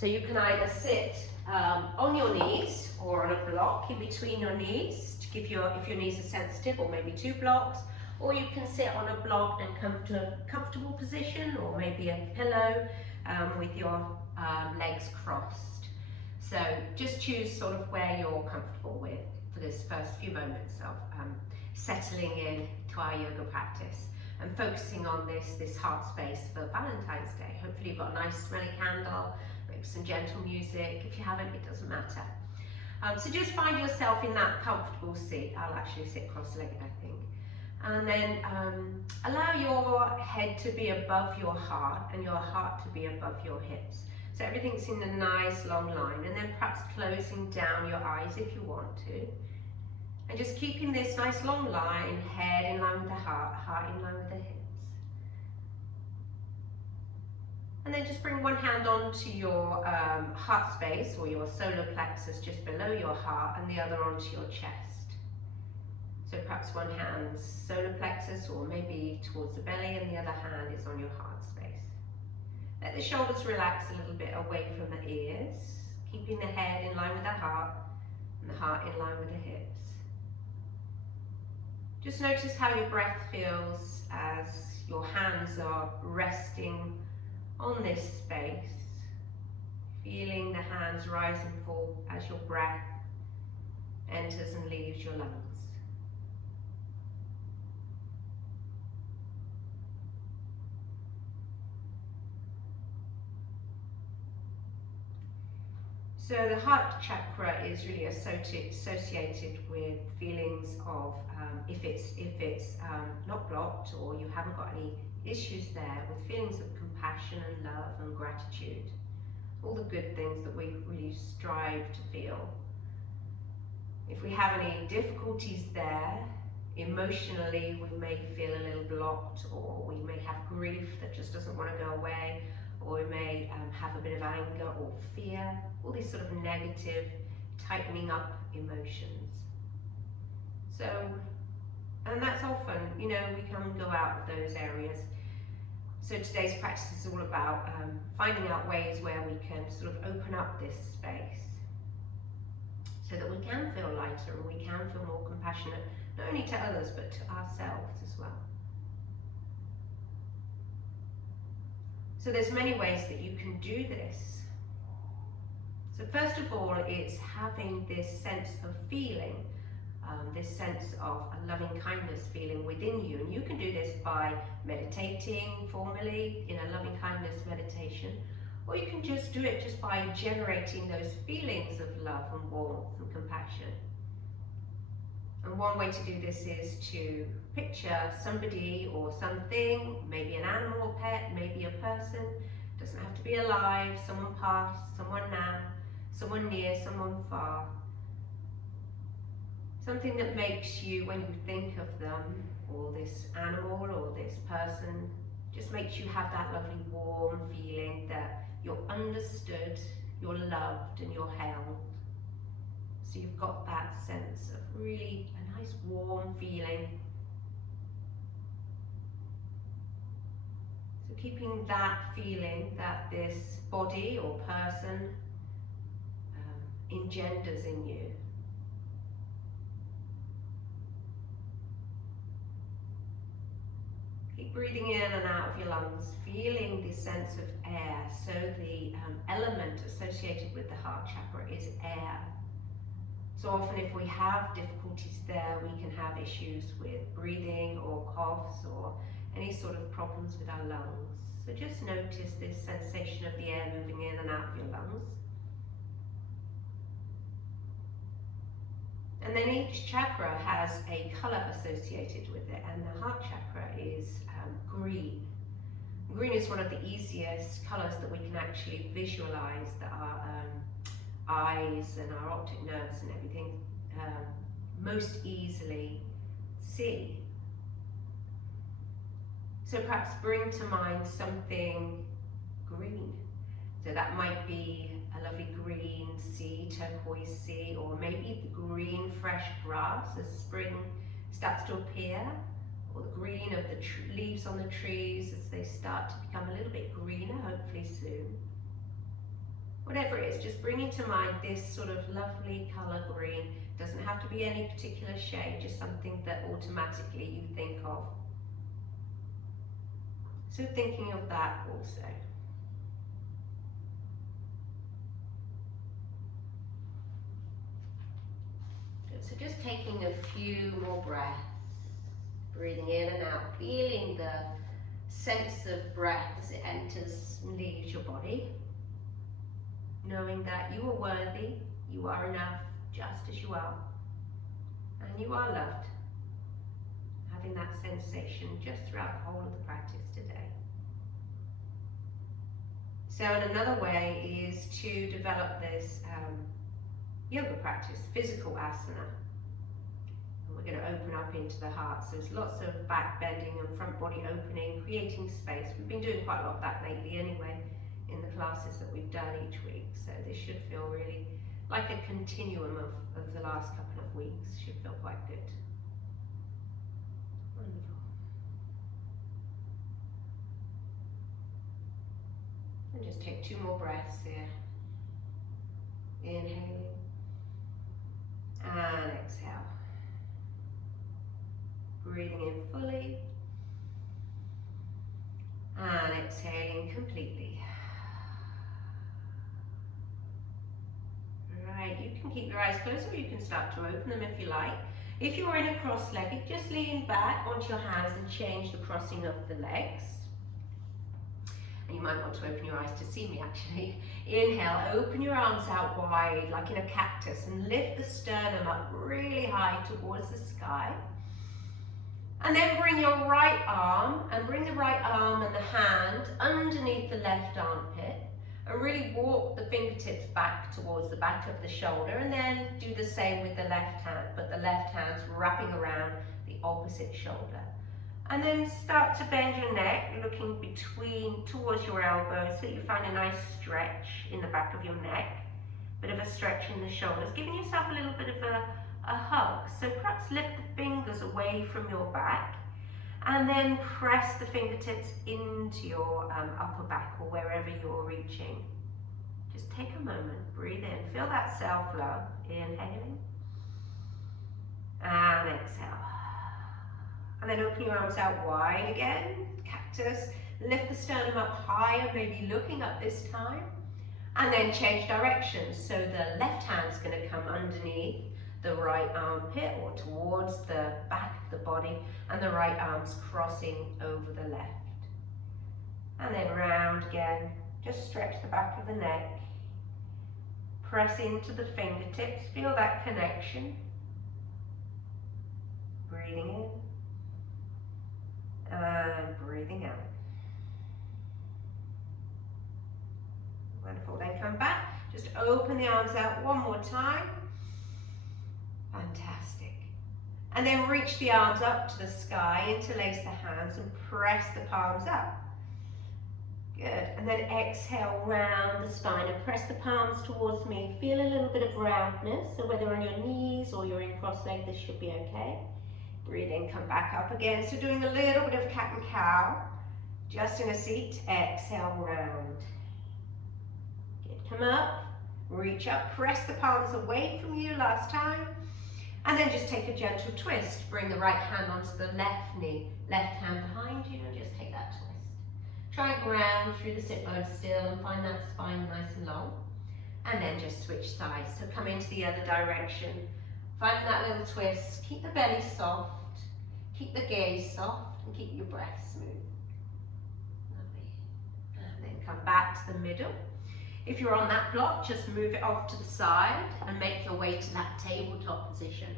So you can either sit on your knees or on a block in between your knees to give your, if your knees are sensitive, or maybe 2 blocks, or you can sit on a block and come to a comfortable position, or maybe a pillow with your legs crossed. So just choose sort of where you're comfortable with for this first few moments of settling in to our yoga practice and focusing on this heart space for Valentine's Day. Hopefully you've got a nice smelly candle, maybe some gentle music. If you haven't, it doesn't matter. So just find yourself in that comfortable seat. I'll actually sit cross-legged, I think. And then allow your head to be above your heart and your heart to be above your hips. So everything's in a nice long line, and then perhaps closing down your eyes if you want to. And just keeping this nice long line, head in line with the heart, heart in line with the hips. And then just bring one hand onto your heart space, or your solar plexus just below your heart, and the other onto your chest. So perhaps one hand's solar plexus, or maybe towards the belly, and the other hand is on your heart space. Let the shoulders relax a little bit away from the ears, keeping the head in line with the heart, and the heart in line with the hips. Just notice how your breath feels as your hands are resting on this space, feeling the hands rise and fall as your breath enters and leaves your lungs. So the heart chakra is really associated with feelings of, if it's not blocked, or you haven't got any issues there, with feelings of compassion and love and gratitude. All the good things that we really strive to feel. If we have any difficulties there, emotionally we may feel a little blocked, or we may have grief that just doesn't want to go away, or we may have a bit of anger or fear, all these sort of negative, tightening up emotions. So, and that's often, you know, we can go out of those areas. So today's practice is all about finding out ways where we can sort of open up this space so that we can feel lighter and we can feel more compassionate, not only to others but to ourselves as well. So there's many ways that you can do this. So first of all, it's having this sense of feeling, this sense of a loving kindness feeling within you. And you can do this by meditating formally in a loving kindness meditation, or you can just do it just by generating those feelings of love and warmth and compassion. And one way to do this is to picture somebody or something, maybe an animal or pet, maybe a person. It doesn't have to be alive, someone past, someone now, someone near, someone far. Something that makes you, when you think of them, or this animal or this person, just makes you have that lovely warm feeling that you're understood, you're loved and you're held. So you've got that sense of really a nice warm feeling. So keeping that feeling that this body or person engenders in you. Keep breathing in and out of your lungs, feeling this sense of air. So the element associated with the heart chakra is air. So often if we have difficulties there, we can have issues with breathing or coughs or any sort of problems with our lungs. So just notice this sensation of the air moving in and out of your lungs. And then each chakra has a color associated with it, and the heart chakra is green. Green is one of the easiest colors that we can actually visualize, that our eyes and our optic nerves and everything most easily see. So perhaps bring to mind something green. So that might be a lovely green sea, turquoise sea, or maybe the green fresh grass as spring starts to appear, or the green of the leaves on the trees as they start to become a little bit greener, hopefully soon. whatever it is, just bringing to mind this sort of lovely colour green. Doesn't have to be any particular shade, just something that automatically you think of. So thinking of that also. Good. So just taking a few more breaths, breathing in and out, feeling the sense of breath as it enters and leaves your body. Knowing that you are worthy, you are enough just as you are, and you are loved. Having that sensation just throughout the whole of the practice today. So another way is to develop this yoga practice, physical asana. And we're going to open up into the heart. So there's lots of back bending and front body opening, creating space. We've been doing quite a lot of that lately anyway in the classes that we've done each week. So this should feel really like a continuum of the last couple of weeks. Should feel quite good. Wonderful. And just take 2 more breaths here. Inhaling and exhale. Breathing in fully and exhaling completely. Right, you can keep your eyes closed or you can start to open them if you like. If you're in a cross-legged, just lean back onto your hands and change the crossing of the legs. And you might want to open your eyes to see me actually. Inhale, open your arms out wide like in a cactus and lift the sternum up really high towards the sky. And then bring your right arm and bring the right arm and the hand underneath the left armpit and really walk the fingertips back towards the back of the shoulder, and then do the same with the left hand, but the left hand's wrapping around the opposite shoulder. And then start to bend your neck, looking towards your elbows so that you find a nice stretch in the back of your neck, bit of a stretch in the shoulders, giving yourself a little bit of a hug. So perhaps lift the fingers away from your back and then press the fingertips into your upper back or wherever you're reaching. Just take a moment, breathe in, feel that self-love, inhaling and exhale. And then open your arms out wide again, cactus, lift the sternum up higher, maybe looking up this time, and then change directions. So the left hand's going to come underneath the right armpit or towards the back of the body, and the right arm's crossing over the left. And then round again, just stretch the back of the neck, press into the fingertips, feel that connection, breathing in and breathing out. Wonderful, then come back, just open the arms out one more time. Fantastic. And then reach the arms up to the sky, interlace the hands and press the palms up. Good. And then exhale, round the spine and press the palms towards me. Feel a little bit of roundness, so whether on your knees or you're in cross-legged, this should be okay. Breathe in, come back up again. So doing a little bit of cat and cow, just in a seat. Exhale, round. Good. Come up, reach up, press the palms away from you last time. And then just take a gentle twist. Bring the right hand onto the left knee, left hand behind you, and just take that twist. Try and ground through the sit bones still and find that spine nice and long. And then just switch sides. So come into the other direction. Find that little twist. Keep the belly soft. Keep the gaze soft and keep your breath smooth. Lovely. And then come back to the middle. If you're on that block, just move it off to the side and make your way to that tabletop position.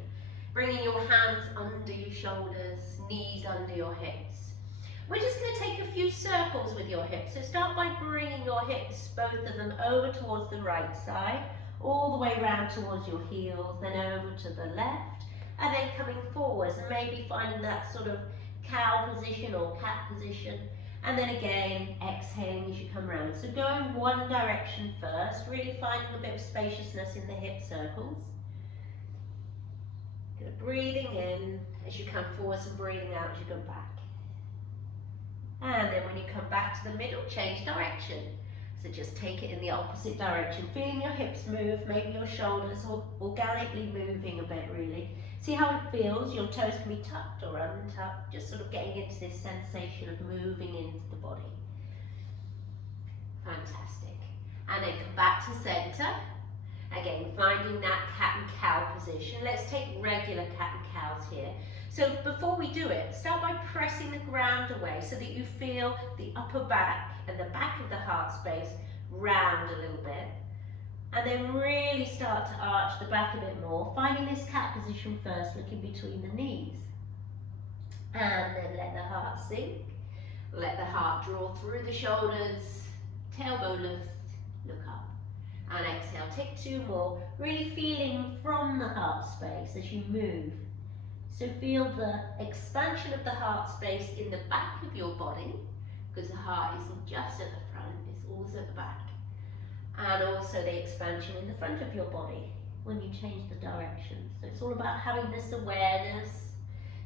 Bringing your hands under your shoulders, knees under your hips. We're just going to take a few circles with your hips. So start by bringing your hips, both of them, over towards the right side, all the way around towards your heels, then over to the left, and then coming forwards and maybe finding that sort of cow position or cat position. And then again, exhaling as you come around. So going one direction first, really finding a bit of spaciousness in the hip circles. Good. Breathing in as you come forwards and breathing out as you go back. And then when you come back to the middle, change direction. So just take it in the opposite direction, feeling your hips move, maybe your shoulders organically moving a bit really. See how it feels, your toes can be tucked or untucked, just sort of getting into this sensation of moving into the body. Fantastic. And then come back to center. Again, finding that cat and cow position. Let's take regular cat and cows here. So before we do it, start by pressing the ground away so that you feel the upper back and the back of the heart space round a little bit. And then really start to arch the back a bit more, finding this cat position first, looking between the knees. And then let the heart sink. Let the heart draw through the shoulders, tailbone lift, look up. And exhale, take 2 more, really feeling from the heart space as you move. So feel the expansion of the heart space in the back of your body, because the heart isn't just at the front, it's also at the back. And also the expansion in the front of your body when you change the direction. So it's all about having this awareness,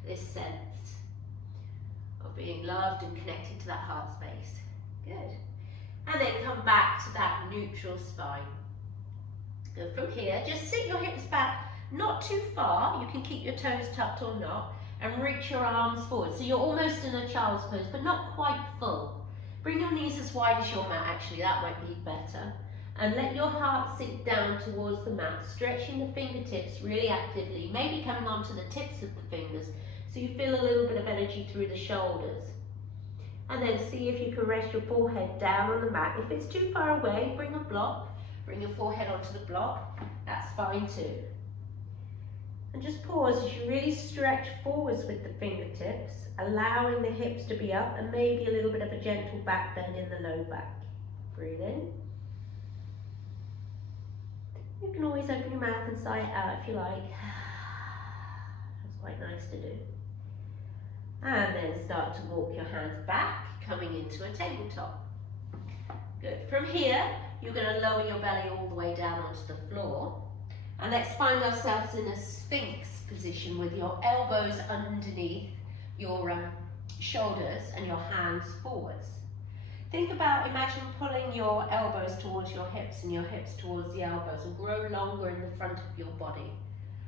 this sense of being loved and connected to that heart space. Good. And then come back to that neutral spine. Go from here, just sit your hips back, not too far, you can keep your toes tucked or not, and reach your arms forward. So you're almost in a child's pose, but not quite full. Bring your knees as wide as your mat, actually, that might be better. And let your heart sink down towards the mat, stretching the fingertips really actively, maybe coming onto the tips of the fingers, so you feel a little bit of energy through the shoulders. And then see if you can rest your forehead down on the mat. If it's too far away, bring a block. Bring your forehead onto the block. That's fine too. And just pause as you really stretch forwards with the fingertips, allowing the hips to be up and maybe a little bit of a gentle back bend in the low back. Breathe in. You can always open your mouth and sigh it out if you like. That's quite nice to do. And then start to walk your hands back, coming into a tabletop. Good. From here, you're going to lower your belly all the way down onto the floor. And let's find ourselves in a Sphinx position with your elbows underneath your shoulders and your hands forwards. Think about, imagine pulling your elbows towards your hips and your hips towards the elbows, and grow longer in the front of your body.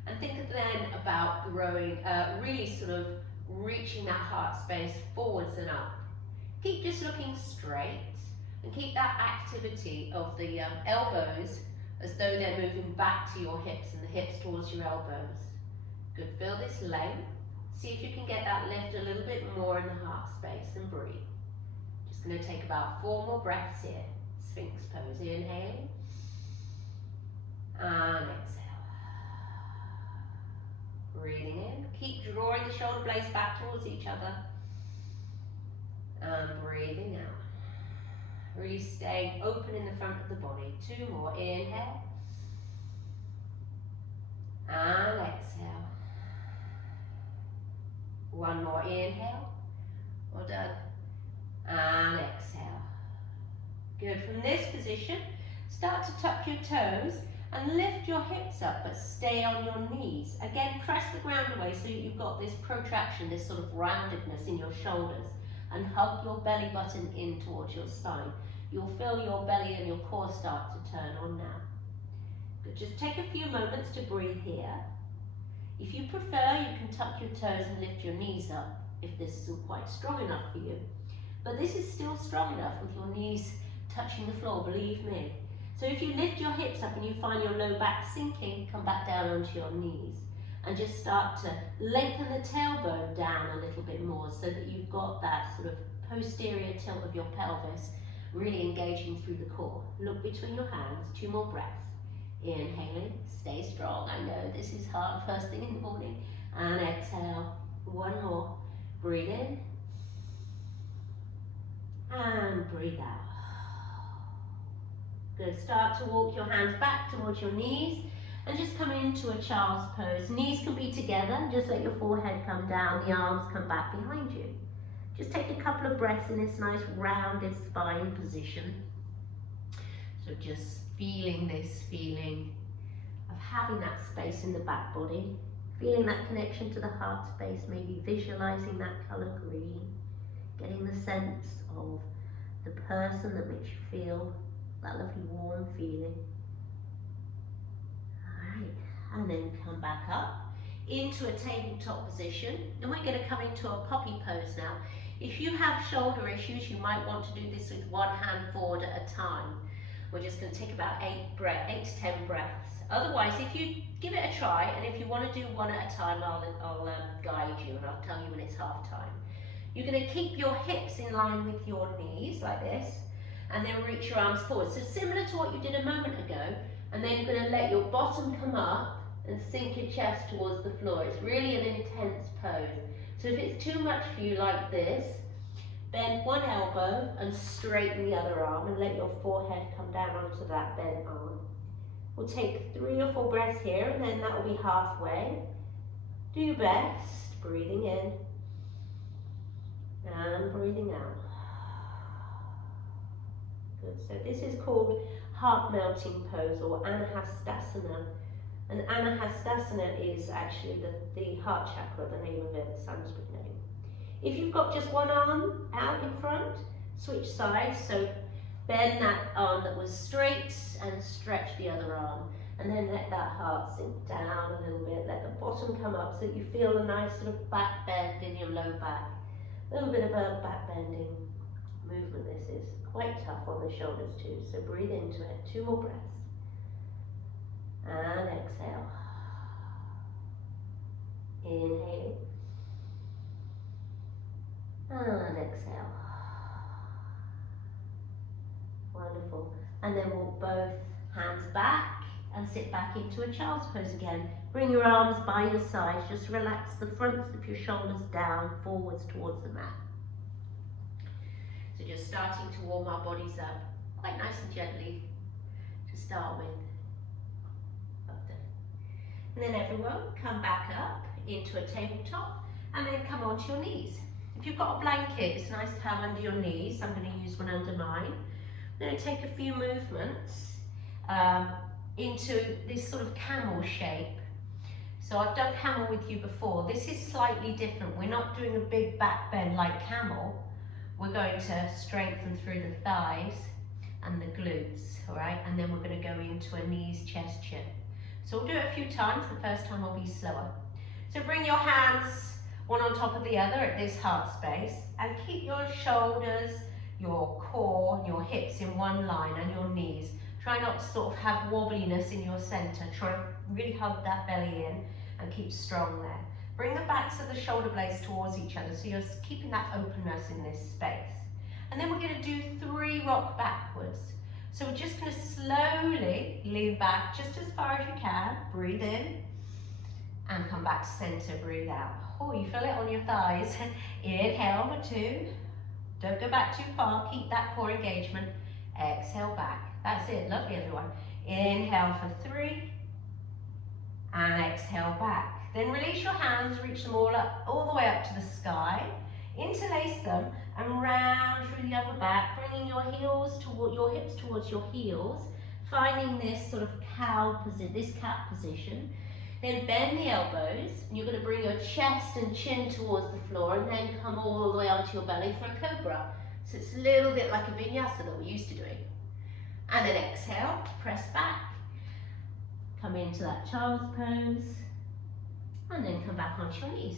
And think then about growing, really sort of reaching that heart space forwards and up. Keep just looking straight and keep that activity of the elbows as though they're moving back to your hips and the hips towards your elbows. Good, feel this length. See if you can get that lift a little bit more in the heart space and breathe. Just going to take about 4 more breaths here. Sphinx pose, inhaling and exhale. Breathing in, keep drawing the shoulder blades back towards each other and breathing out. Really staying open in the front of the body. 2 more, inhale and exhale. 1 more, inhale, well done, and exhale. Good, from this position, start to tuck your toes and lift your hips up, but stay on your knees. Again, press the ground away so you've got this protraction, this sort of roundedness in your shoulders, and hug your belly button in towards your spine. You'll feel your belly and your core start to turn on now. Good, just take a few moments to breathe here. If you prefer, you can tuck your toes and lift your knees up if this isn't quite strong enough for you. But this is still strong enough with your knees touching the floor, believe me. So if you lift your hips up and you find your low back sinking, come back down onto your knees and just start to lengthen the tailbone down a little bit more so that you've got that sort of posterior tilt of your pelvis really engaging through the core. Look between your hands, 2 more breaths. Inhaling, stay strong. I know this is hard first thing in the morning. And exhale, 1 more. Breathe in and breathe out. Good, start to walk your hands back towards your knees and just come into a child's pose. Knees can be together, just let your forehead come down, the arms come back behind you. Just take a couple of breaths in this nice rounded spine position. So just feeling this feeling of having that space in the back body, feeling that connection to the heart space, maybe visualizing that color green, getting the sense of the person that makes you feel that lovely warm feeling. Alright, and then come back up into a tabletop position, and we're going to come into a poppy pose now. If you have shoulder issues, you might want to do this with one hand forward at a time. We're just going to take about 8 to 10 breaths. Otherwise, if you give it a try, and if you want to do one at a time, I'll guide you and I'll tell you when it's half time. You're going to keep your hips in line with your knees like this, and then reach your arms forward. So similar to what you did a moment ago, and then you're going to let your bottom come up and sink your chest towards the floor. It's really an intense pose. So if it's too much for you like this, bend one elbow and straighten the other arm and let your forehead come down onto that bent arm. We'll take 3 or 4 breaths here, and then that will be halfway. Do your best, breathing in and breathing out. Good, so this is called heart melting pose, or Anahastasana. And Anahastasana is actually the heart chakra, the name of it, the Sanskrit name. If you've got just one arm out in front, switch sides. So bend that arm that was straight and stretch the other arm. And then let that heart sink down a little bit. Let the bottom come up so that you feel a nice sort of back bend in your low back. A little bit of a back bending movement this is. Quite tough on the shoulders too. So breathe into it. 2 more breaths. And exhale. Inhale. And exhale. Wonderful. And then walk both hands back and sit back into a child's pose again. Bring your arms by your sides. Just relax the fronts of your shoulders down, forwards towards the mat. So just starting to warm our bodies up quite nice and gently to start with. And then everyone come back up into a tabletop and then come onto your knees. If you've got a blanket, it's nice to have under your knees. I'm going to use one under mine. I'm going to take a few movements into this sort of camel shape. So I've done camel with you before. This is slightly different. We're not doing a big back bend like camel. We're going to strengthen through the thighs and the glutes, all right? And then we're going to go into a knees, chest, chin. So we'll do it a few times. The first time will be slower. So bring your hands one on top of the other at this heart space, and keep your shoulders, your core, your hips in one line, and your knees. Try not to sort of have wobbliness in your center. Try to really hug that belly in and keep strong there. Bring the backs of the shoulder blades towards each other so you're keeping that openness in this space. And then we're going to do 3 rock backwards. So we're just going to slowly lean back just as far as you can. Breathe in and come back to center. Breathe out. Oh, you feel it on your thighs. Inhale for 2. Don't go back too far. Keep that core engagement. Exhale back. That's it. Lovely, everyone. Inhale for 3 and exhale back. Then release your hands. Reach them all the way up to the sky. Interlace them and round through the upper back, bringing your hips towards your heels, finding this sort of cow position, this cat position. Then bend the elbows, and you're going to bring your chest and chin towards the floor, and then come all the way onto your belly for a cobra. So it's a little bit like a vinyasa that we're used to doing. And then exhale, press back, come into that child's pose, and then come back onto your knees.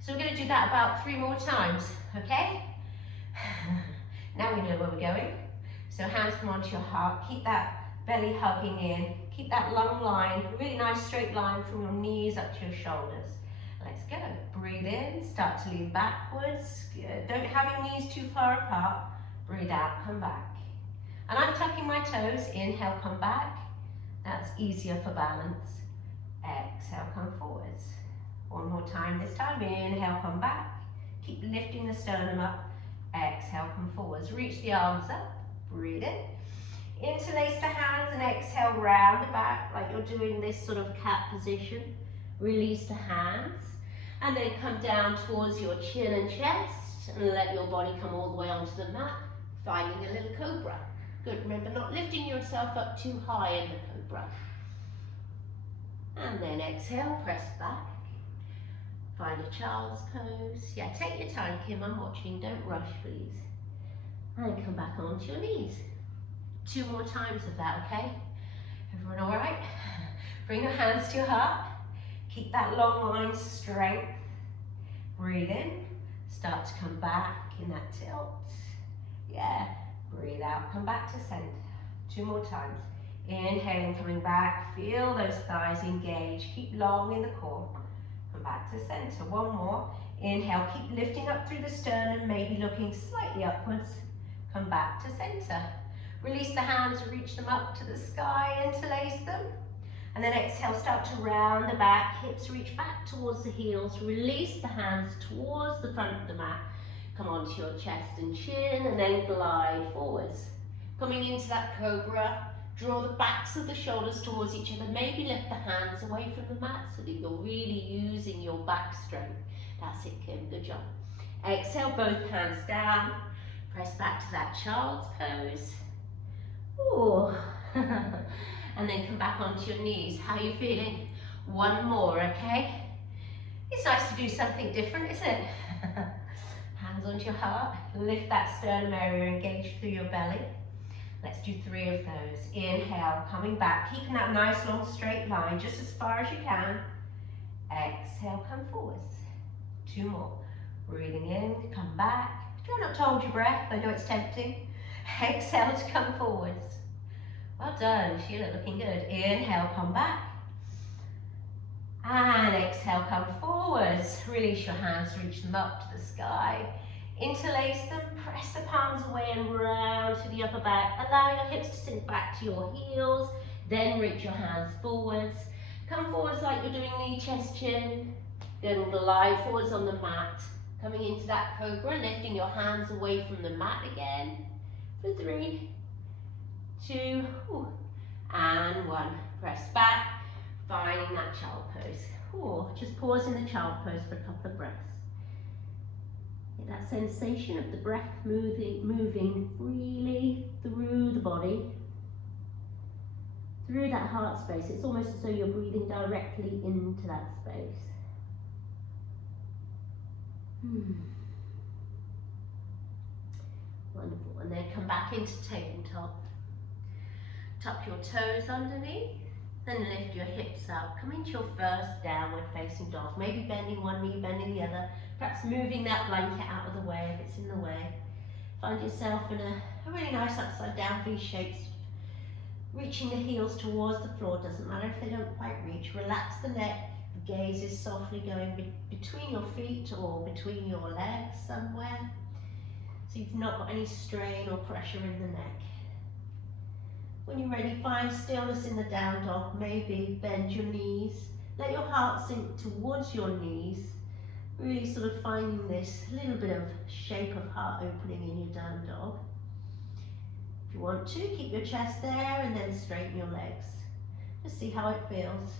So we're going to do that about 3 more times, okay? Now we know where we're going. So hands come onto your heart, keep that belly hugging in, keep that long line, really nice straight line from your knees up to your shoulders. Let's go. Breathe in, start to lean backwards. Good. Don't have your knees too far apart. Breathe out, come back. And I'm tucking my toes. Inhale, come back. That's easier for balance. Exhale, come forwards. One more time this time. Inhale, come back. Keep lifting the sternum up. Exhale, come forwards. Reach the arms up. Breathe in. Interlace the hands and exhale round the back like you're doing this sort of cat position. Release the hands and then come down towards your chin and chest and let your body come all the way onto the mat, finding a little cobra. Good, remember not lifting yourself up too high in the cobra. And then exhale, press back. Find a child's pose. Yeah, take your time, Kim, I'm watching. Don't rush, please. And come back onto your knees. 2 more times of that, okay? Everyone all right? Bring your hands to your heart. Keep that long line straight. Breathe in. Start to come back in that tilt. Yeah. Breathe out. Come back to center. 2 more times. Inhaling, coming back. Feel those thighs engage. Keep long in the core. Come back to center. 1 more. Inhale. Keep lifting up through the sternum, maybe looking slightly upwards. Come back to center. Release the hands, reach them up to the sky, interlace them. And then exhale, start to round the back, hips reach back towards the heels. Release the hands towards the front of the mat. Come onto your chest and chin, and then glide forwards. Coming into that cobra, draw the backs of the shoulders towards each other. Maybe lift the hands away from the mat so that you're really using your back strength. That's it, Kim, good job. Exhale, both hands down. Press back to that child's pose. Ooh. And then come back onto your knees. How are you feeling? 1 more, okay? It's nice to do something different, isn't it? Hands onto your heart. Lift that sternum area, engage through your belly. Let's do 3 of those. Inhale, coming back, keeping that nice long straight line, just as far as you can. Exhale, come forwards. 2 more. Breathing in, come back. Try not to hold your breath, I know it's tempting. Exhale to come forwards. Well done, Sheila, looking good. Inhale, come back. And exhale, come forwards. Release your hands, reach them up to the sky. Interlace them, press the palms away and round to the upper back. Allow your hips to sink back to your heels. Then reach your hands forwards. Come forwards like you're doing knee, chest, chin. Then glide forwards on the mat. Coming into that cobra, lifting your hands away from the mat again. For 3, 2, and 1. Press back, finding that child pose. Just pause in the child pose for a couple of breaths. Get that sensation of the breath moving freely through the body, through that heart space. It's almost as though you're breathing directly into that space. Wonderful. And then come back into tabletop. Tuck your toes underneath, then lift your hips up. Come into your first downward facing dog. Maybe bending one knee, bending the other. Perhaps moving that blanket out of the way if it's in the way. Find yourself in a really nice upside down V shape. Reaching the heels towards the floor. Doesn't matter if they don't quite reach. Relax the neck. The gaze is softly going between your feet or between your legs somewhere. So you've not got any strain or pressure in the neck. When you're ready, find stillness in the down dog. Maybe bend your knees. Let your heart sink towards your knees. Really sort of finding this little bit of shape of heart opening in your down dog. If you want to, keep your chest there and then straighten your legs. Just see how it feels.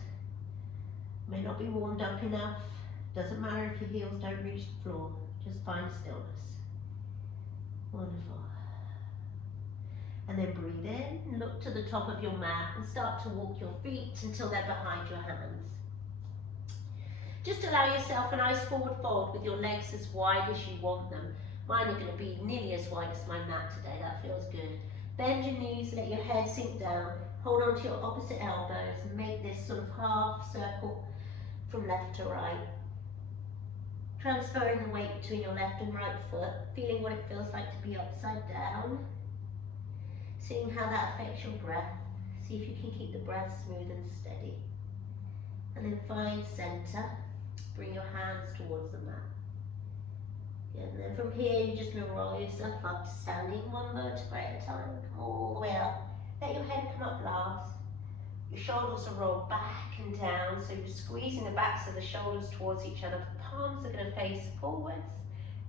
May not be warmed up enough. Doesn't matter if your heels don't reach the floor. Just find stillness. Wonderful. And then breathe in, look to the top of your mat and start to walk your feet until they're behind your hands. Just allow yourself a nice forward fold with your legs as wide as you want them. Mine are going to be nearly as wide as my mat today, that feels good. Bend your knees, let your head sink down. Hold on to your opposite elbows and make this sort of half circle from left to right. Transferring the weight between your left and right foot, feeling what it feels like to be upside down. Seeing how that affects your breath. See if you can keep the breath smooth and steady. And then find center. Bring your hands towards the mat. And then from here, you're just going to roll yourself up to standing, 1 vertebrae at a time. Come all the way up. Let your head come up last. Your shoulders are rolled back and down, so you're squeezing the backs of the shoulders towards each other. The palms are going to face forwards.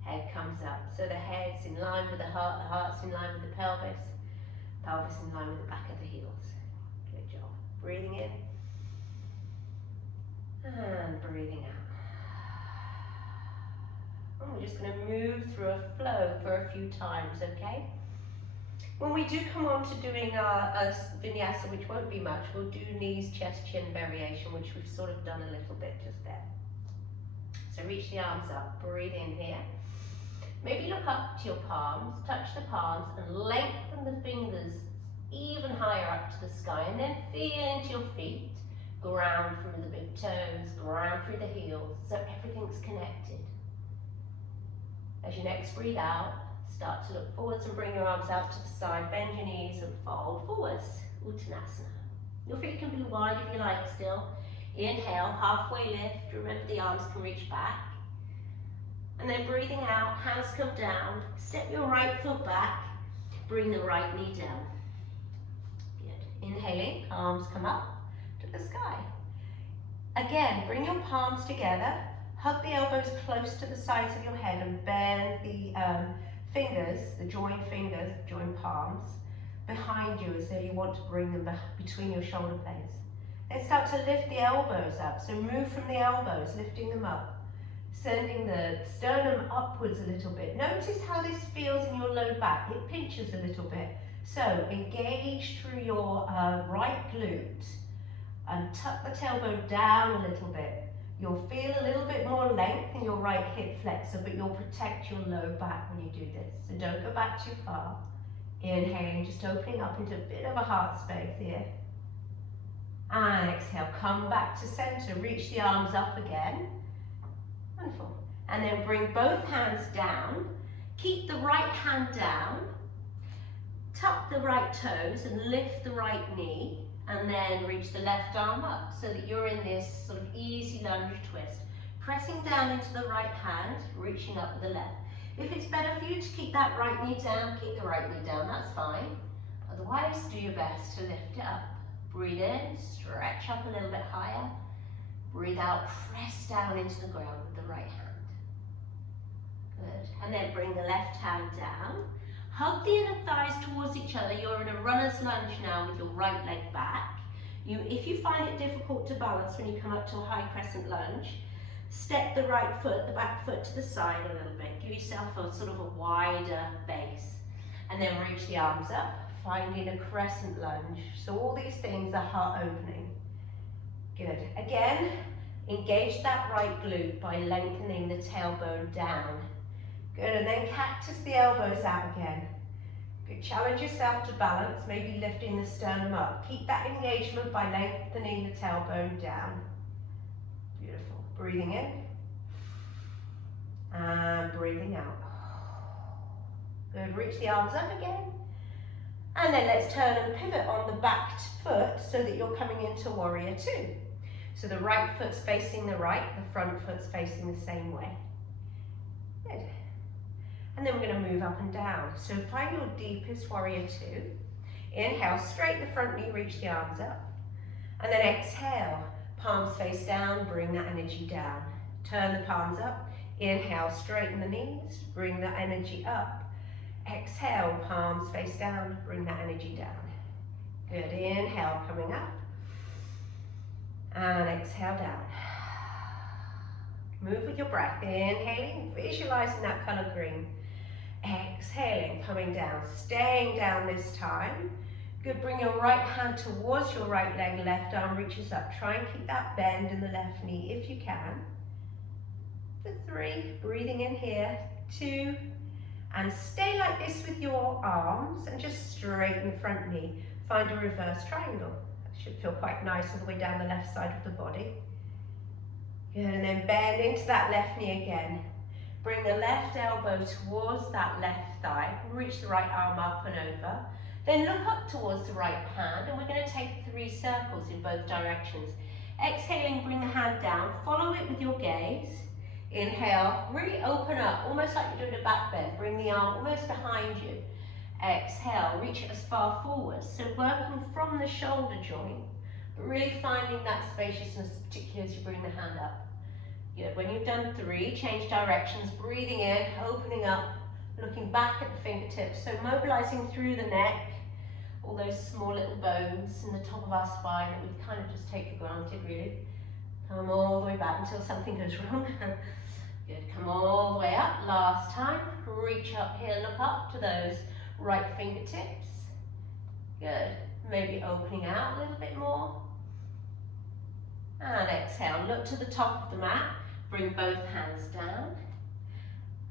Head comes up. So the head's in line with the heart's in line with the pelvis. Pelvis in line with the back of the heels. Good job. Breathing in. And breathing out. And we're just going to move through a flow for a few times, okay? When we do come on to doing a vinyasa, which won't be much, we'll do knees, chest, chin variation, which we've sort of done a little bit just there. So reach the arms up, breathe in here. Maybe look up to your palms, touch the palms and lengthen the fingers even higher up to the sky, and then feel into your feet, ground through the big toes, ground through the heels, so everything's connected. As you next breathe out, start to look forwards and bring your arms out to the side, bend your knees and fold forwards, Uttanasana. Your feet can be wide if you like still. Inhale, halfway lift, remember the arms can reach back. And then breathing out, hands come down, step your right foot back, bring the right knee down. Good. Inhaling, arms come up to the sky. Again, bring your palms together, hug the elbows close to the sides of your head and bend the fingers, the joined fingers, joined palms, behind you as though you want to bring them between your shoulder blades. Then start to lift the elbows up, so move from the elbows, lifting them up. Sending the sternum upwards a little bit. Notice how this feels in your low back. It pinches a little bit. So engage through your right glute and tuck the tailbone down a little bit. You'll feel a little bit more length in your right hip flexor, but you'll protect your low back when you do this. So don't go back too far. Inhaling, just opening up into a bit of a heart space here. And exhale, come back to center. Reach the arms up again. Wonderful. And then bring both hands down. Keep the right hand down. Tuck the right toes and lift the right knee. And then reach the left arm up so that you're in this sort of easy lunge twist. Pressing down into the right hand, reaching up with the left. If it's better for you to keep that right knee down, keep the right knee down, that's fine. Otherwise, do your best to lift it up. Breathe in, stretch up a little bit higher. Breathe out, press down into the ground with the right hand. Good. And then bring the left hand down. Hug the inner thighs towards each other. You're in a runner's lunge now with your right leg back. If you find it difficult to balance when you come up to a high crescent lunge, step the right foot, the back foot to the side a little bit. Give yourself a sort of a wider base. And then reach the arms up, finding a crescent lunge. So all these things are heart opening. Good. Again, engage that right glute by lengthening the tailbone down. Good, and then cactus the elbows out again. Good, challenge yourself to balance, maybe lifting the sternum up. Keep that engagement by lengthening the tailbone down. Beautiful. Breathing in. And breathing out. Good, reach the arms up again. And then let's turn and pivot on the back foot so that you're coming into warrior two. So the right foot's facing the right, the front foot's facing the same way. Good. And then we're going to move up and down. So find your deepest warrior two. Inhale, straighten the front knee, reach the arms up. And then exhale, palms face down, bring that energy down. Turn the palms up. Inhale, straighten the knees, bring that energy up. Exhale, palms face down, bring that energy down. Good, inhale, coming up. And exhale down. Move with your breath. Inhaling, visualizing that color green. Exhaling, coming down, staying down this time. Good, bring your right hand towards your right leg, left arm reaches up. Try and keep that bend in the left knee if you can. For 3, breathing in here, 2, and stay like this with your arms and just straighten the front knee. Find a reverse triangle. Should feel quite nice all the way down the left side of the body. Good, and then bend into that left knee again. Bring the left elbow towards that left thigh. Reach the right arm up and over. Then look up towards the right hand, and we're going to take 3 circles in both directions. Exhaling, bring the hand down. Follow it with your gaze. Inhale, really open up, almost like you're doing a back bend. Bring the arm almost behind you. Exhale, reach it as far forward. So working from the shoulder joint, but really finding that spaciousness, particularly as you bring the hand up. Good. When you've done 3, change directions, breathing in, opening up, looking back at the fingertips. So mobilizing through the neck, all those small little bones in the top of our spine that we kind of just take for granted, really. Come all the way back until something goes wrong. Good. Come all the way up. Last time. Reach up here, look up to those right fingertips. Good. Maybe opening out a little bit more. And exhale. Look to the top of the mat. Bring both hands down.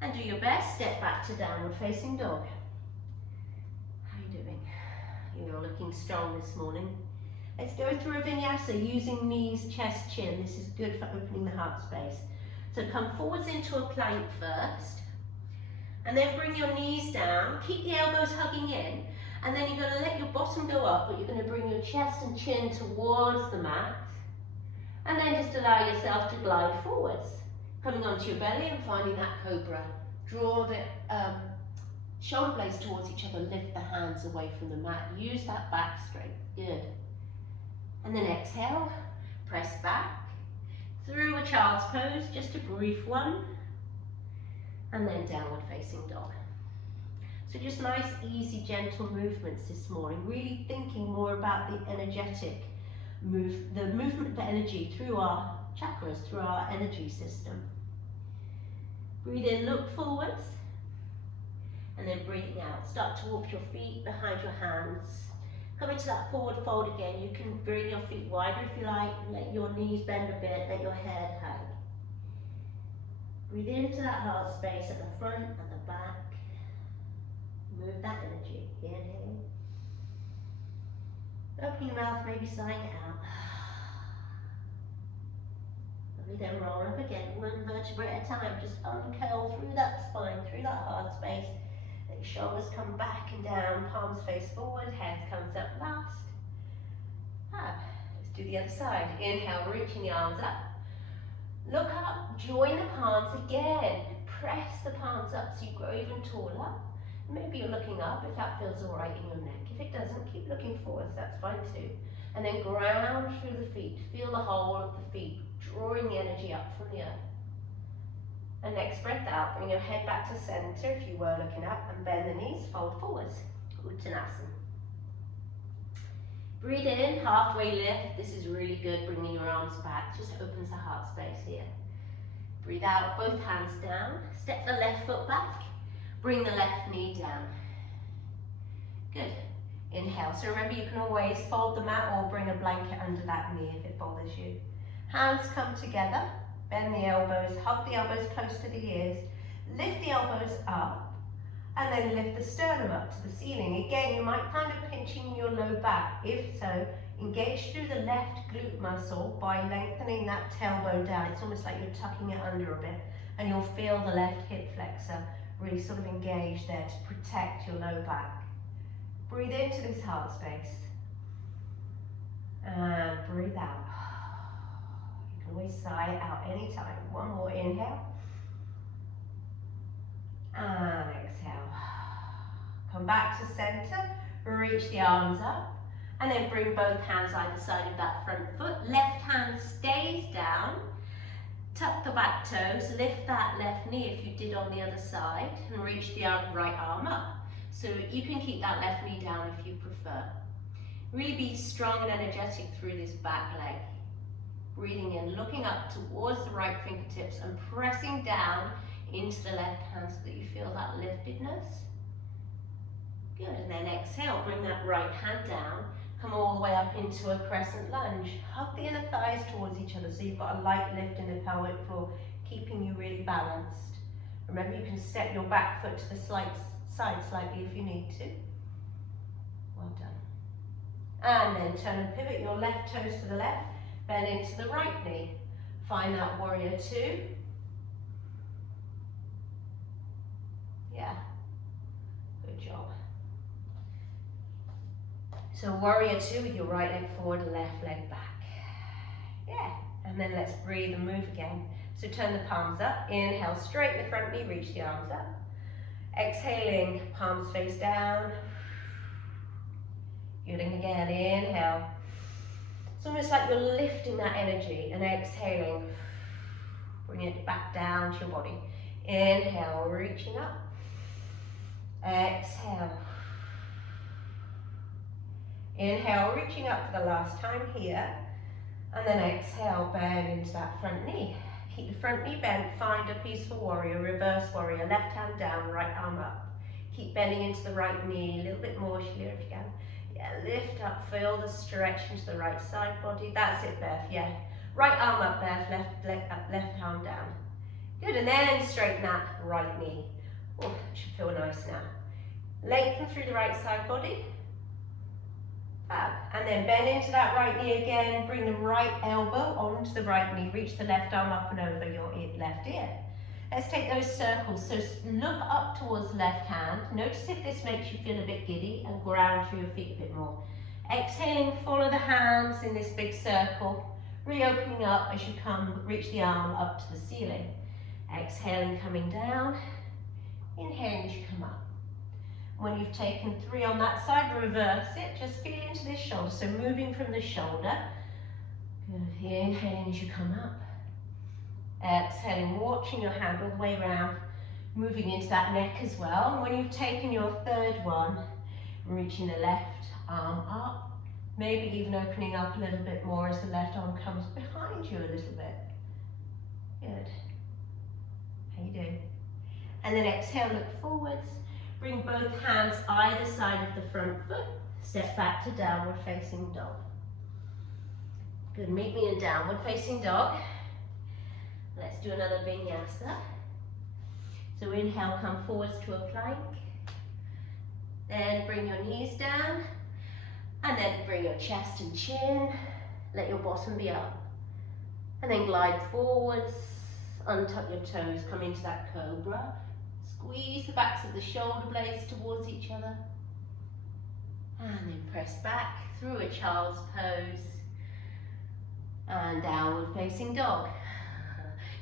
And do your best. Step back to downward facing dog. How are you doing? you're looking strong this morning. Let's go through a vinyasa using knees, chest, chin. This is good for opening the heart space. So come forwards into a plank first, and then bring your knees down. Keep the elbows hugging in, and then you're going to let your bottom go up, but you're going to bring your chest and chin towards the mat, and then just allow yourself to glide forwards. Coming onto your belly and finding that cobra. Draw the shoulder blades towards each other, lift the hands away from the mat. Use that back strength. Good. And then exhale, press back through a child's pose, just a brief one, and then downward facing dog. So just nice, easy, gentle movements this morning, really thinking more about the energetic the movement of energy through our chakras, through our energy system. Breathe in, look forwards, and then breathing out. Start to walk your feet behind your hands. Come into that forward fold again. You can bring your feet wider if you like, let your knees bend a bit, let your head hang. Breathe into that heart space at the front and the back. Move that energy. Inhale. Open your mouth, maybe sighing it out. Lovely, then roll up again, one vertebrae at a time. Just uncurl through that spine, through that heart space. Let your shoulders come back and down, palms face forward, head comes up last. Let's do the other side. Inhale, reaching the arms up. Look up, join the palms again. Press the palms up so you grow even taller. Maybe you're looking up if that feels all right in your neck. If it doesn't, keep looking forwards, that's fine too. And then ground through the feet. Feel the whole of the feet, drawing the energy up from the earth. And next breath out, bring your head back to center if you were looking up, and bend the knees, fold forwards. Uttanasana. Breathe in, halfway lift. This is really good, bringing your arms back. Just opens the heart space here. Breathe out, both hands down. Step the left foot back. Bring the left knee down. Good. Inhale. So remember, you can always fold the mat or bring a blanket under that knee if it bothers you. Hands come together. Bend the elbows. Hug the elbows close to the ears. Lift the elbows up. And then lift the sternum up to the ceiling. Again, you might find it pinching your low back. If so, engage through the left glute muscle by lengthening that tailbone down. It's almost like you're tucking it under a bit. And you'll feel the left hip flexor really sort of engage there to protect your low back. Breathe into this heart space. And breathe out. You can always sigh out anytime. One more inhale. And exhale. Come back to center. Reach the arms up. And then bring both hands either side of that front foot. Left hand stays down. Tuck the back toes, lift that left knee if you did on the other side, and reach the right arm up. So you can keep that left knee down if you prefer. Really be strong and energetic through this back leg. Breathing in, looking up towards the right fingertips and pressing down into the left hand so that you feel that liftedness. Good, and then exhale, bring that right hand down. Come all the way up into a crescent lunge. Hug the inner thighs towards each other so you've got a light lift in the pelvic floor, keeping you really balanced. Remember, you can step your back foot to the side slightly if you need to. Well done. And then turn and pivot your left toes to the left, bend into the right knee. Find that warrior two. Yeah, good job. So warrior two with your right leg forward, left leg back. Yeah, and then let's breathe and move again. So turn the palms up, inhale, straighten the front knee, reach the arms up. Exhaling, palms face down. Good, and again, inhale. It's almost like you're lifting that energy, and exhaling, bring it back down to your body. Inhale, reaching up. Exhale. Inhale, reaching up for the last time here, and then exhale, bend into that front knee. Keep the front knee bent, find a peaceful warrior, reverse warrior, left hand down, right arm up. Keep bending into the right knee, a little bit more, Sheila, if you can. Yeah, lift up, feel the stretch into the right side body. That's it, Beth, yeah. Right arm up, Beth, left arm down. Good, and then straighten that right knee. Oh, should feel nice now. Lengthen through the right side body. Fab. And then bend into that right knee again, bring the right elbow onto the right knee, reach the left arm up and over your left ear. Let's take those circles. So look up towards the left hand. Notice if this makes you feel a bit giddy and ground through your feet a bit more. Exhaling, follow the hands in this big circle, really opening up as you reach the arm up to the ceiling. Exhaling, coming down. Inhaling as you come up. When you've taken 3 on that side, reverse it. Just feel into this shoulder. So moving from the shoulder. Good. Inhaling as you come up. Exhaling, watching your hand all the way around. Moving into that neck as well. And when you've taken your 3rd one, reaching the left arm up. Maybe even opening up a little bit more as the left arm comes behind you a little bit. Good. How you doing? And then exhale, look forwards. Bring both hands either side of the front foot. Step back to downward facing dog. Good, meet me in downward facing dog. Let's do another vinyasa. So inhale, come forwards to a plank. Then bring your knees down. And then bring your chest and chin. Let your bottom be up. And then glide forwards. Untuck your toes, come into that cobra. Squeeze the backs of the shoulder blades towards each other. And then press back through a child's pose. And downward facing dog.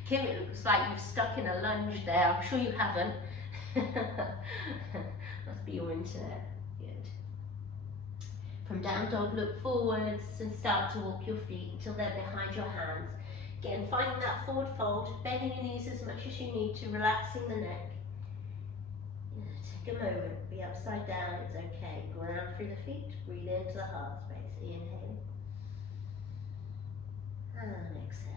Kim, it looks like you've stuck in a lunge there. I'm sure you haven't. Must be your internet. Good. From down dog, look forwards and start to walk your feet until they're behind your hands. Again, finding that forward fold, bending your knees as much as you need to, relaxing the neck. Take a moment, be upside down, it's okay. Ground through the feet, breathe into the heart space. Inhale. And exhale.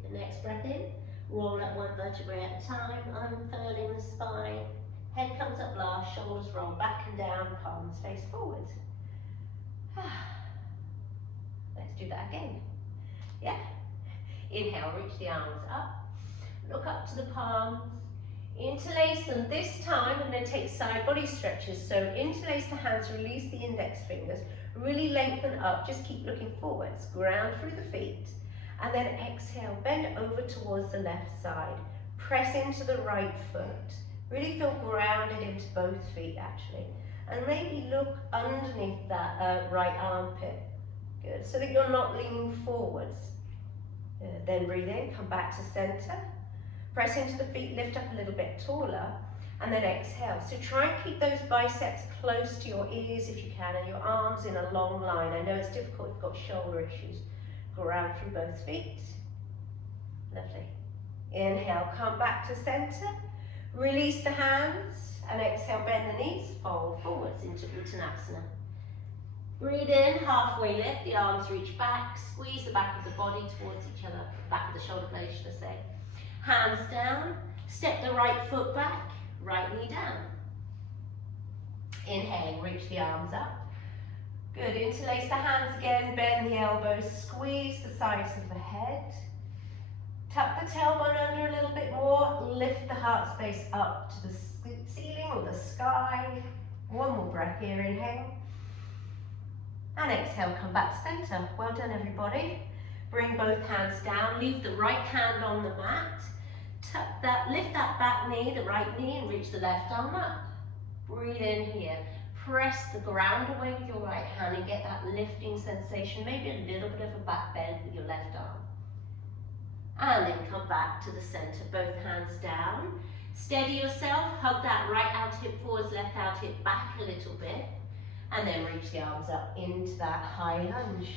Good, next breath in. Roll up one vertebrae at a time, unfurling the spine. Head comes up last, shoulders roll back and down, palms face forward. Let's do that again. Yeah? Inhale, reach the arms up. Look up to the palms. Interlace them. This time I'm going to take side body stretches. So interlace the hands, release the index fingers, really lengthen up, just keep looking forwards. Ground through the feet. And then exhale, bend over towards the left side. Press into the right foot. Really feel grounded into both feet actually. And maybe look underneath that right armpit. Good, so that you're not leaning forwards. Then breathe in, come back to center. Press into the feet, lift up a little bit taller, and then exhale. So try and keep those biceps close to your ears if you can, and your arms in a long line. I know it's difficult if you've got shoulder issues. Ground through both feet. Lovely. Inhale, come back to center. Release the hands, and exhale, bend the knees, fold forwards into Uttanasana. Breathe in, halfway lift, the arms reach back, squeeze the back of the body towards each other, back of the shoulder blades, should I say. Hands down, step the right foot back, right knee down. Inhale, reach the arms up. Good, interlace the hands again, bend the elbows, squeeze the sides of the head. Tuck the tailbone under a little bit more, lift the heart space up to the ceiling or the sky. One more breath here, inhale. And exhale, come back to center. Well done, everybody. Bring both hands down, leave the right hand on the mat. Tuck that, lift that back knee, the right knee, and reach the left arm up. Breathe in here. Press the ground away with your right hand and get that lifting sensation, maybe a little bit of a back bend with your left arm. And then come back to the center, both hands down. Steady yourself, hug that right out hip forwards, left out hip back a little bit. And then reach the arms up into that high lunge.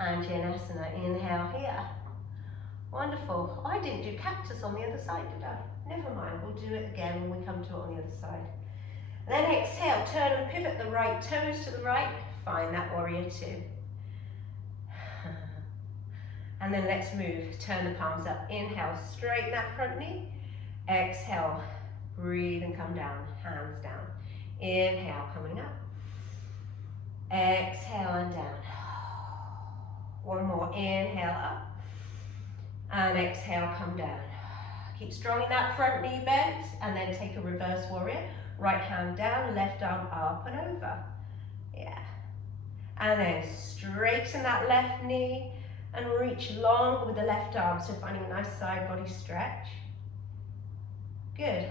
Anjaneyasana, inhale here. Wonderful. I didn't do cactus on the other side, did I? Never mind, we'll do it again when we come to it on the other side. Then exhale, turn and pivot the right toes to the right. Find that warrior two. And then let's move. Turn the palms up. Inhale, straighten that front knee. Exhale, breathe and come down. Hands down. Inhale, coming up. Exhale and down. One more. Inhale up. And exhale, come down. Keep strong in that front knee bent. And then take a reverse warrior. Right hand down, left arm up and over. Yeah. And then straighten that left knee and reach long with the left arm. So finding a nice side body stretch. Good.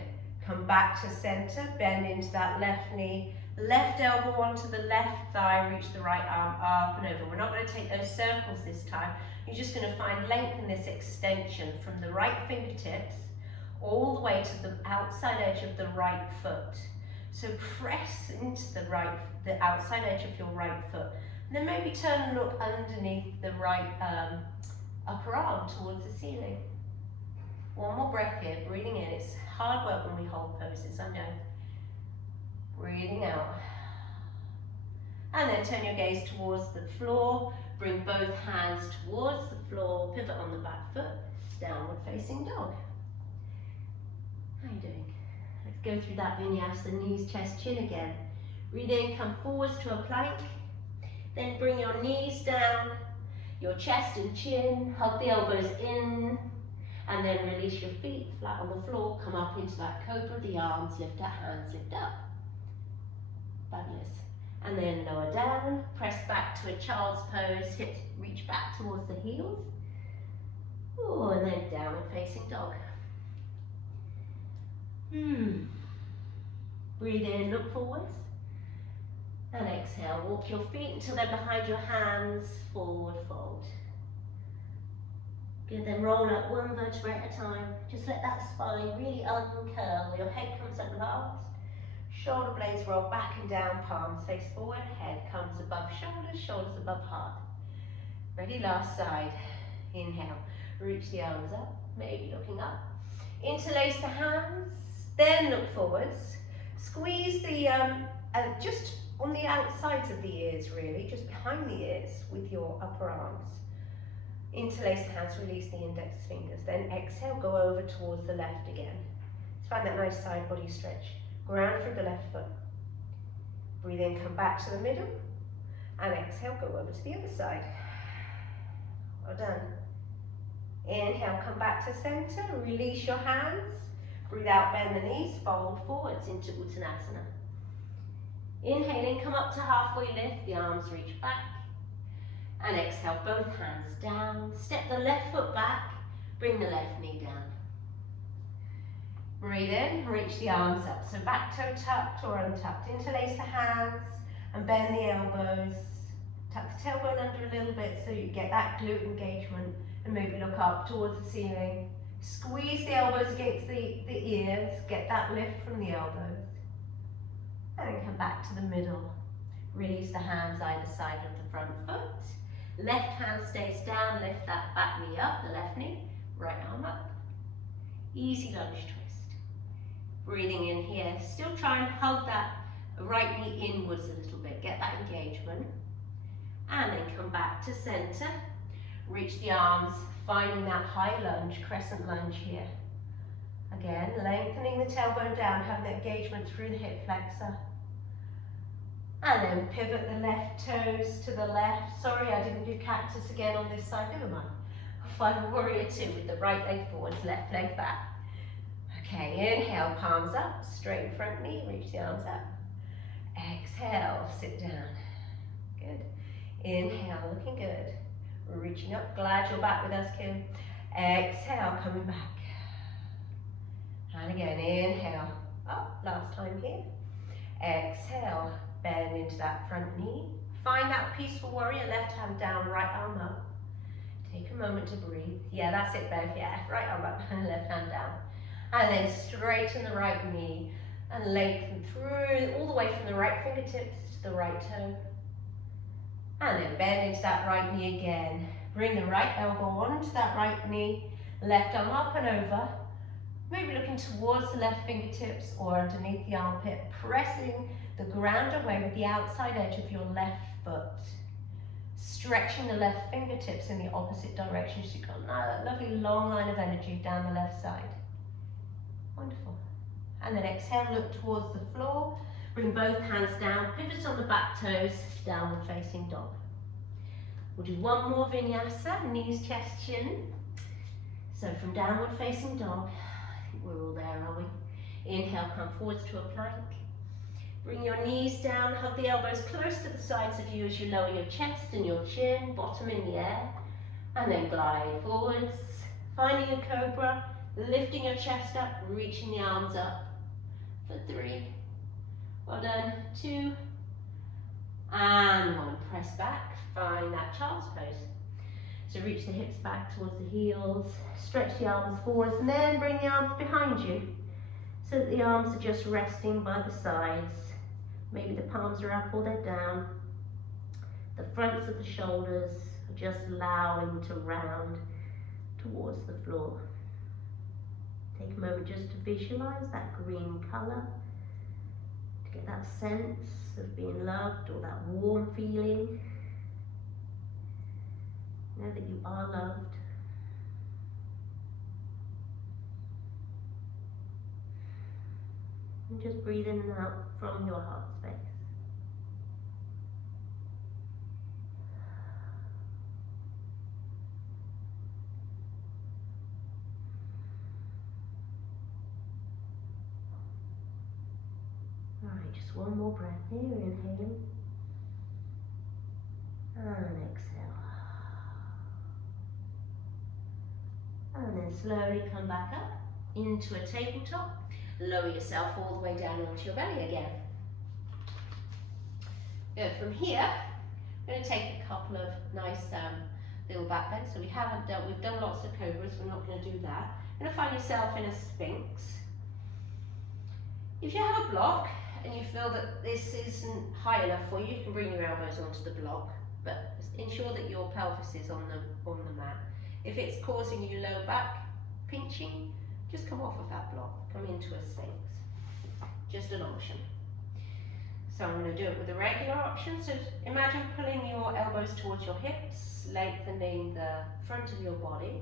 Come back to center, bend into that left knee. Left elbow onto the left thigh, reach the right arm up and over. We're not going to take those circles this time. You're just going to find length in this extension from the right fingertips all the way to the outside edge of the right foot. So press into the outside edge of your right foot. And then maybe turn and look underneath the right upper arm towards the ceiling. One more breath here, breathing in. It's hard work when we hold poses, I know. Breathing out. And then turn your gaze towards the floor. Bring both hands towards the floor. Pivot on the back foot. Downward facing dog. How are you doing? Let's go through that vinyasa, knees, chest, chin again. Breathe in, come forwards to a plank. Then bring your knees down, your chest and chin. Hug the elbows in. And then release your feet flat on the floor. Come up into that cobra. The arms lift up, hands lift up. Fabulous. And then lower down, press back to a child's pose, hips reach back towards the heels. Ooh, and then downward facing dog. Breathe in, look forwards. And exhale, walk your feet until they're behind your hands, forward fold. Good, then roll up one vertebrae at a time. Just let that spine really uncurl. Your head comes up last. Shoulder blades roll back and down, palms face forward, head comes above shoulders, shoulders above heart. Ready, last side. Inhale, reach the arms up, maybe looking up. Interlace the hands, then look forwards. Squeeze the, just on the outsides of the ears really, just behind the ears with your upper arms. Interlace the hands, release the index fingers. Then exhale, go over towards the left again. Let's find that nice side body stretch. Ground through the left foot. Breathe in, come back to the middle. And exhale, go over to the other side. Well done. Inhale, come back to center. Release your hands. Breathe out, bend the knees, fold forwards into Uttanasana. Inhaling, come up to halfway lift. The arms reach back. And exhale, both hands down. Step the left foot back. Bring the left knee down. Breathe in, reach the arms up. So back toe tucked or untucked. Interlace the hands and bend the elbows. Tuck the tailbone under a little bit so you get that glute engagement and maybe look up towards the ceiling. Squeeze the elbows against the ears. Get that lift from the elbows. And then come back to the middle. Release the hands either side of the front foot. Left hand stays down, lift that back knee up, the left knee, right arm up. Easy lunge twist. Breathing in here, still try and hug that right knee inwards a little bit, get that engagement. And then come back to center, reach the arms, finding that high lunge, crescent lunge here. Again, lengthening the tailbone down, having that engagement through the hip flexor. And then pivot the left toes to the left. Sorry, I didn't do cactus again on this side, never mind. I'll find warrior two with the right leg forwards, left leg back. Okay, inhale, palms up, straighten front knee, reach the arms up. Exhale, sit down. Good. Inhale, looking good. Reaching up, glad you're back with us, Kim. Exhale, coming back. And again, inhale, up, last time here. Exhale, bend into that front knee. Find that peaceful warrior, left hand down, right arm up. Take a moment to breathe. Yeah, that's it, Bev, yeah. Right arm up and left hand down. And then straighten the right knee and lengthen through, all the way from the right fingertips to the right toe. And then bend into that right knee again. Bring the right elbow onto that right knee, left arm up and over. Maybe looking towards the left fingertips or underneath the armpit, pressing the ground away with the outside edge of your left foot. Stretching the left fingertips in the opposite direction so you've got a lovely long line of energy down the left side. Wonderful. And then exhale, look towards the floor. Bring both hands down, pivot on the back toes, downward facing dog. We'll do one more vinyasa, knees, chest, chin. So from downward facing dog, I think we're all there, are we? Inhale, come forwards to a plank. Bring your knees down, hug the elbows close to the sides of you as you lower your chest and your chin, bottom in the air, and then glide forwards, finding a cobra, lifting your chest up, reaching the arms up for 3, well done, 2, and 1. Press back, find that child's pose. So reach the hips back towards the heels, stretch the arms forwards, and then bring the arms behind you so that the arms are just resting by the sides. Maybe the palms are up or they're down. The fronts of the shoulders are just allowing to round towards the floor. Take a moment just to visualize that green color, to get that sense of being loved or that warm feeling. Know that you are loved. And just breathe in and out from your heart space. Alright, just one more breath here, inhaling. And exhale. And then slowly come back up into a tabletop. Lower yourself all the way down onto your belly again. Good. From here, we're going to take a couple of nice little back bends. So we've done lots of cobras, we're not going to do that. You're going to find yourself in a sphinx. If you have a block and you feel that this isn't high enough for you, you can bring your elbows onto the block, but ensure that your pelvis is on the mat. If it's causing you low back pinching, just come off of that block, come into a sphinx. Just an option. So I'm going to do it with a regular option. So imagine pulling your elbows towards your hips, lengthening the front of your body.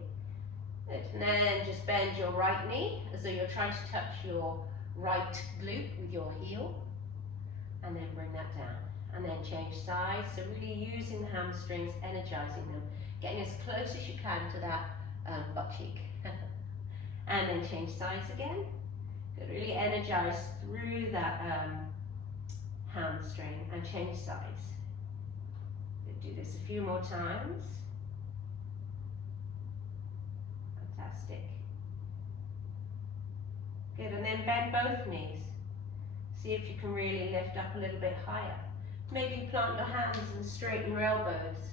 And then just bend your right knee as though you're trying to touch your right glute with your heel. And then bring that down. And then change sides. So really using the hamstrings, energizing them. Getting as close as you can to that butt cheek. And then change sides again. Good. Really energize through that hamstring and change sides. Good. Do this a few more times. Fantastic. Good. And then bend both knees. See if you can really lift up a little bit higher. Maybe plant your hands and straighten your elbows.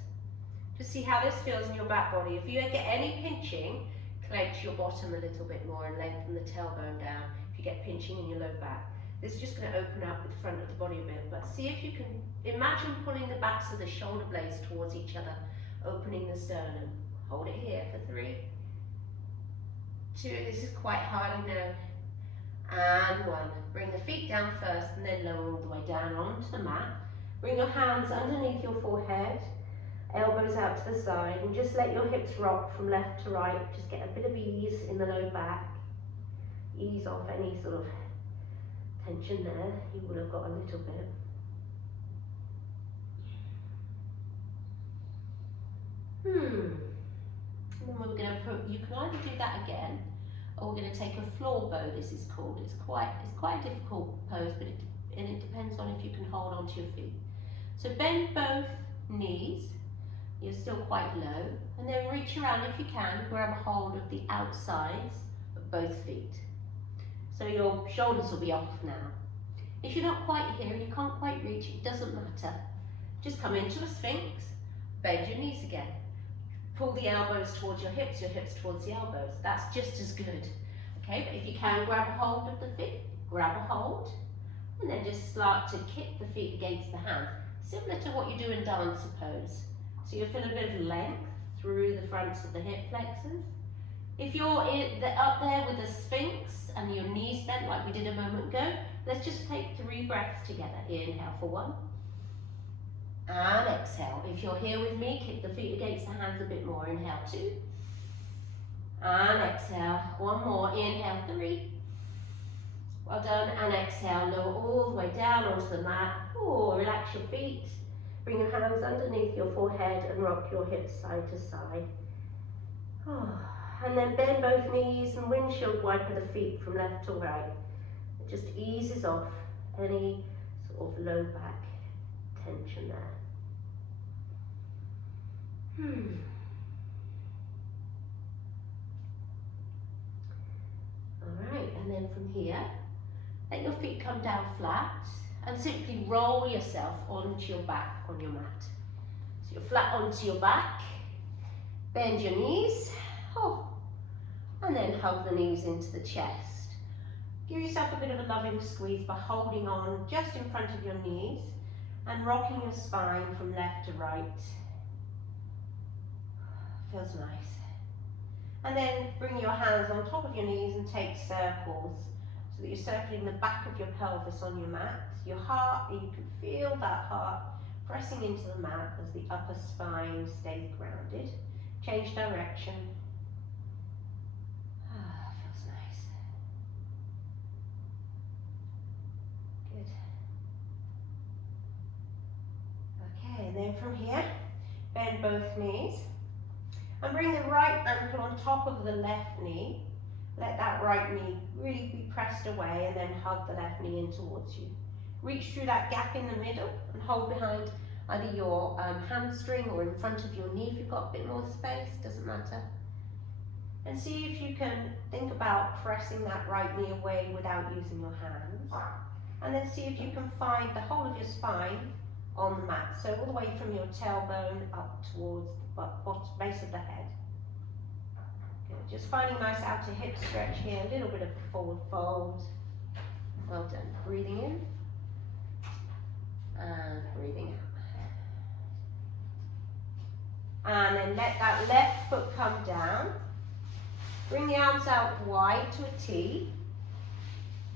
Just see how this feels in your back body. If you get any pinching, clench your bottom a little bit more and lengthen the tailbone down. If you get pinching in your low back, this is just going to open up the front of the body a bit. But see if you can imagine pulling the backs of the shoulder blades towards each other, opening the sternum. Hold it here for 3, 2. This is quite hard, I know. And 1. Bring the feet down first and then lower all the way down onto the mat. Bring your hands underneath your forehead. Elbows out to the side, and just let your hips rock from left to right. Just get a bit of ease in the low back. Ease off any sort of tension there. You would have got a little bit. And then we're going to put, you can either do that again, or we're going to take a floor bow, this is called. It's quite a difficult pose, but it depends on if you can hold onto your feet. So bend both knees. You're still quite low, and then reach around if you can, grab a hold of the outsides of both feet. So your shoulders will be off now. If you're not quite here, you can't quite reach, it doesn't matter. Just come into a sphinx, bend your knees again. Pull the elbows towards your hips towards the elbows. That's just as good. Okay, but if you can grab a hold of the feet, grab a hold, and then just start to kick the feet against the hands. Similar to what you do in dancer pose. So you'll feel a bit of length through the fronts of the hip flexors. If you're up there with a sphinx and your knees bent like we did a moment ago, let's just take 3 breaths together. Inhale for 1. And exhale. If you're here with me, kick the feet against the hands a bit more. Inhale 2. And exhale. 1 more. Inhale 3. Well done. And exhale. Lower all the way down onto the mat. Oh, relax your feet. Bring your hands underneath your forehead and rock your hips side to side. Oh, and then bend both knees and windshield wiper the feet from left to right. It just eases off any sort of low back tension there. Alright, and then from here, let your feet come down flat and simply roll yourself onto your back on your mat. So you're flat onto your back, bend your knees, and then hug the knees into the chest. Give yourself a bit of a loving squeeze by holding on just in front of your knees and rocking your spine from left to right. Feels nice. And then bring your hands on top of your knees and take circles so that you're circling the back of your pelvis on your mat. Your heart, you can feel that heart pressing into the mat as the upper spine stays grounded. Change direction. Feels nice. Good. Okay, and then from here, bend both knees. And bring the right ankle on top of the left knee. Let that right knee really be pressed away and then hug the left knee in towards you. Reach through that gap in the middle and hold behind either your hamstring or in front of your knee if you've got a bit more space, doesn't matter. And see if you can think about pressing that right knee away without using your hands. And then see if you can find the whole of your spine on the mat. So all the way from your tailbone up towards the base of the head. Good. Just finding a nice outer hip stretch here, a little bit of a forward fold. Well done. Breathing in and breathing out. And then let that left foot come down. Bring the arms out wide to a T.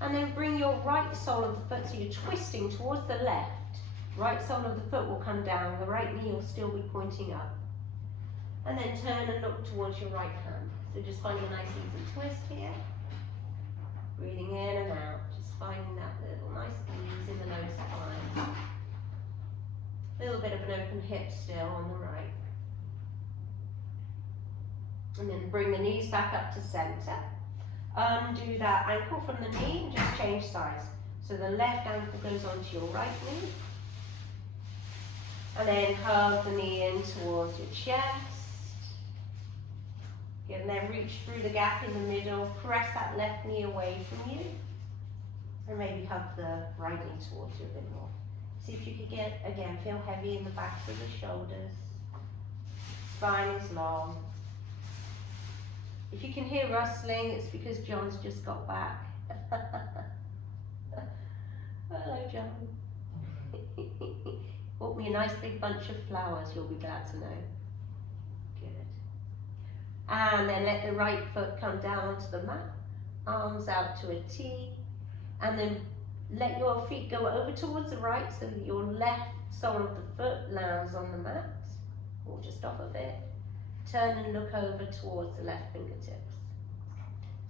And then bring your right sole of the foot, so you're twisting towards the left. Right sole of the foot will come down, the right knee will still be pointing up. And then turn and look towards your right hand. So just finding a nice easy twist here. Breathing in and out, just finding that little nice ease in the low spine. A little bit of an open hip still on the right. And then bring the knees back up to center. Undo that ankle from the knee and just change sides. So the left ankle goes onto your right knee. And then hug the knee in towards your chest. And then reach through the gap in the middle, press that left knee away from you. And maybe hug the right knee towards you a bit more. See if you can get, again, feel heavy in the backs of the shoulders. Spine is long. If you can hear rustling, it's because John's just got back. Hello, John. Bought me a nice big bunch of flowers, you'll be glad to know. Good. And then let the right foot come down onto the mat, arms out to a T, and then let your feet go over towards the right so that your left sole of the foot lands on the mat, or just off of it. Turn and look over towards the left fingertips.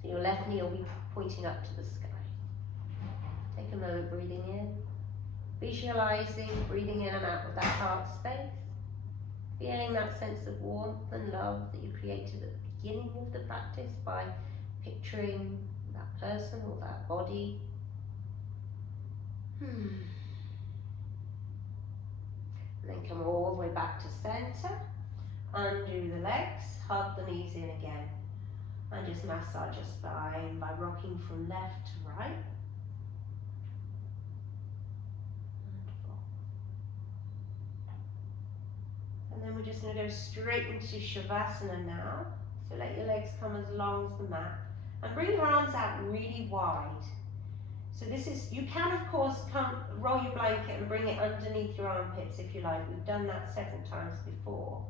So your left knee will be pointing up to the sky. Take a moment breathing in. Visualizing, breathing in and out of that heart space. Feeling that sense of warmth and love that you created at the beginning of the practice by picturing that person or that body. And then come all the way back to center. Undo the legs, hug the knees in again. And just massage your spine by rocking from left to right. And then we're just going to go straight into Shavasana now. So let your legs come as long as the mat. And bring your arms out really wide. So this is, you can of course roll your blanket and bring it underneath your armpits if you like. We've done that several times before.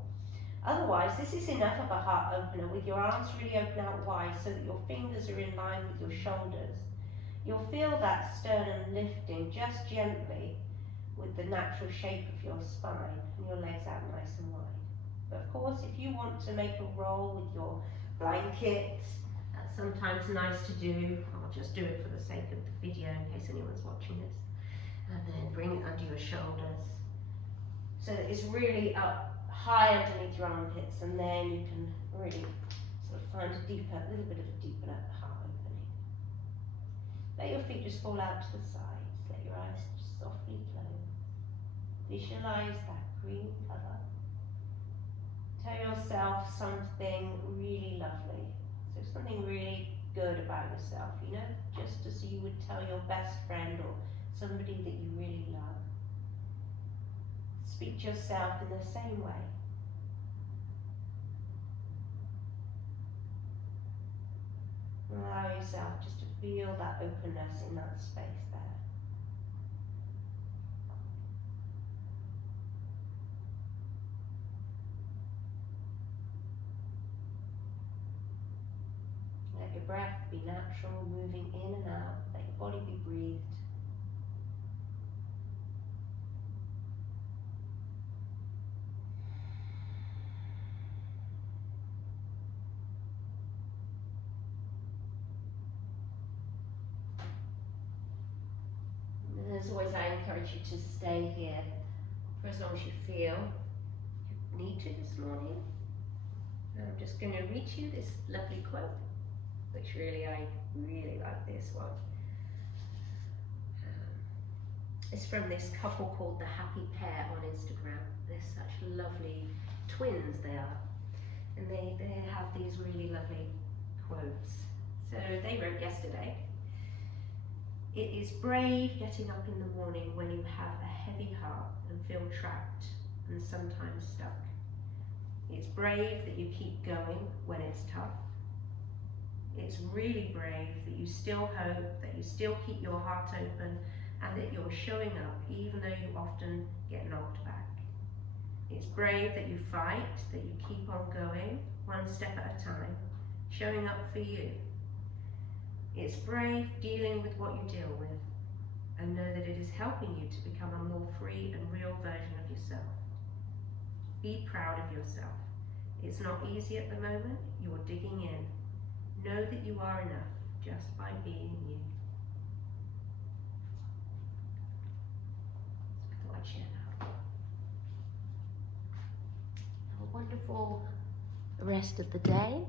Otherwise, this is enough of a heart opener with your arms really open out wide so that your fingers are in line with your shoulders. You'll feel that sternum lifting just gently with the natural shape of your spine and your legs out nice and wide. But of course, if you want to make a roll with your blanket, that's sometimes nice to do. I'll just do it for the sake of the video in case anyone's watching this. And then bring it under your shoulders so that it's really up high underneath your armpits, and then you can really sort of find a little bit of a deeper heart opening. Let your feet just fall out to the sides. Let your eyes just softly close. Visualize that green colour. Tell yourself something really lovely. So something really good about yourself, you know, just as you would tell your best friend or somebody that you really love. Speak to yourself in the same way. Allow yourself just to feel that openness in that space there. Let your breath be natural, moving in and out. Let your body be breathed. And as always, I encourage you to stay here for as long as you feel you need to this morning. And I'm just going to read you this lovely quote, which I really like this one. It's from this couple called The Happy Pair on Instagram. They're such lovely twins they are. And they have these really lovely quotes. So they wrote yesterday, "It is brave getting up in the morning when you have a heavy heart and feel trapped and sometimes stuck. It's brave that you keep going when it's tough. It's really brave that you still hope, that you still keep your heart open, and that you're showing up even though you often get knocked back. It's brave that you fight, that you keep on going, one step at a time, showing up for you. It's brave dealing with what you deal with, and know that it is helping you to become a more free and real version of yourself. Be proud of yourself. It's not easy at the moment, you're digging in. Know that you are enough just by being you." So I thought I'd share that. Have a wonderful rest of the day.